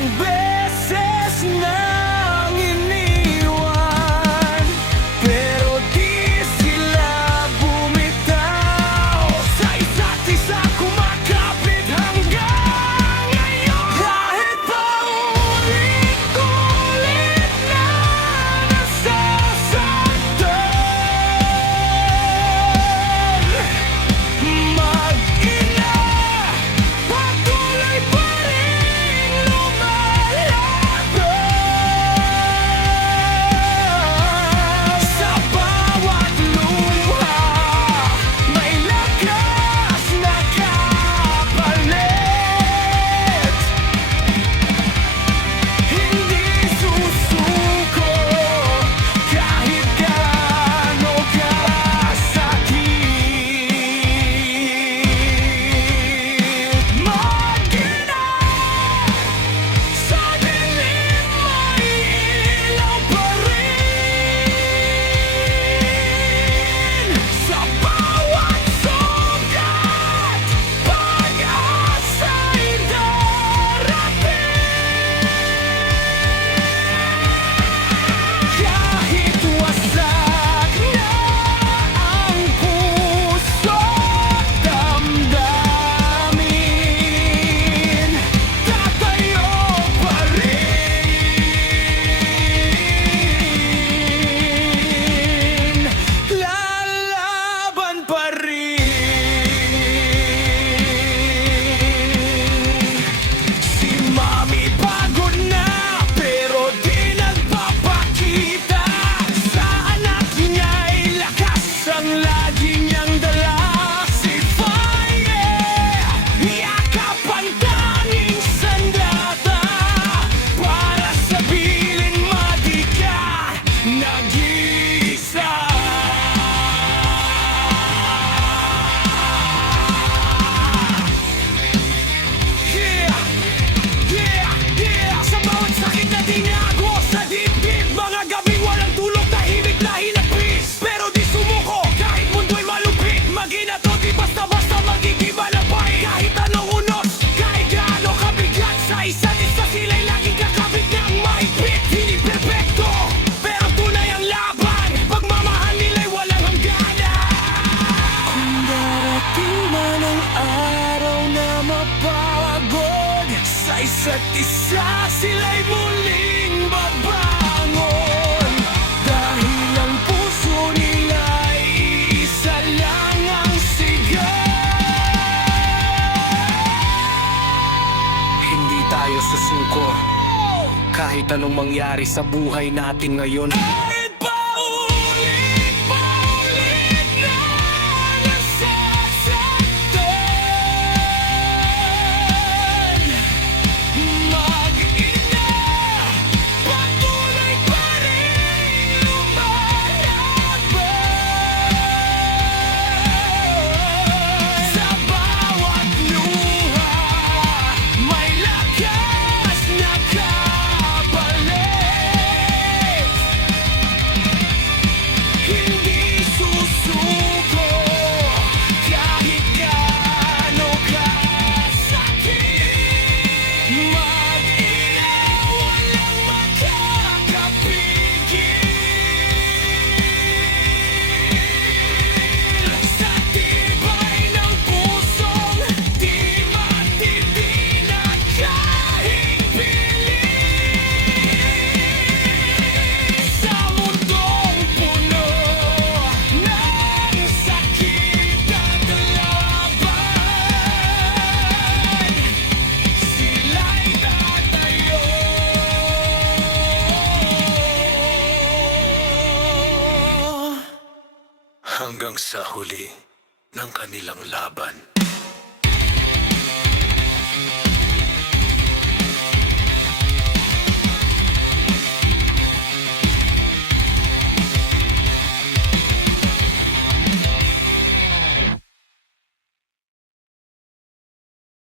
Ilang beses nang iniwan, pero di sila bumitaw. Sa isa't isa kumakapit hanggang ngayon. Kahit pa ulit-ulit na nasasaktan, mag-ina patuloy pa rin lumalaban. Sa bawat luha may lakas na kapalit. Hindi susuko kahit gaano kasakit. Mag-ina sa dilim, may ilaw pa rin. Sa bawat sugat, pag-asa'y darating. Kahit wasak na ang puso't damdamin, tatayo pa rin. Lalaban pa rin. Si Mami pagod na pero di nagpapakita. Sa anak niya'y lakas ang lagi niyang dala. Si Faye, yakap ang tanging sandata para sabihin madi ka nag-iisa. Yeah! Yeah! Yeah! Sa bawat sakit na tinago sa dibdib, mga gabing walang tulog, tahimik na hinagpis. Pero di sumuko kahit mundo'y malupit. Mag-ina to, di basta-basta magigiba na bay. Kahit anong unos, kahit gaano kabigat, sa isa't isa sila'y laging kakabit ng maipit. Hindi perfecto, pero tunay ang laban. Pagmamahal nila'y walang hangganan. Kung darating man ang araw na mapagod, sa isa't isa sila'y muling babangon. Dahil ang puso nila'y isa lang ang sigaw. Hindi tayo susuko kahit anong mangyari sa buhay natin ngayon. Kahit pa ulit na nasasaktan, mag-ina patuloy pa rin lumalaban. Sa bawat luha may lakas na kapalit. Hindi susuko kahit gaano kasakit. Mag-ina, walang makakapigil. Sa tibay ng pusong di matitinag kahit pilit. Sa mundong puno ng sakit at laban, sila'y tatayo. Hanggang sa huli ng kanilang laban.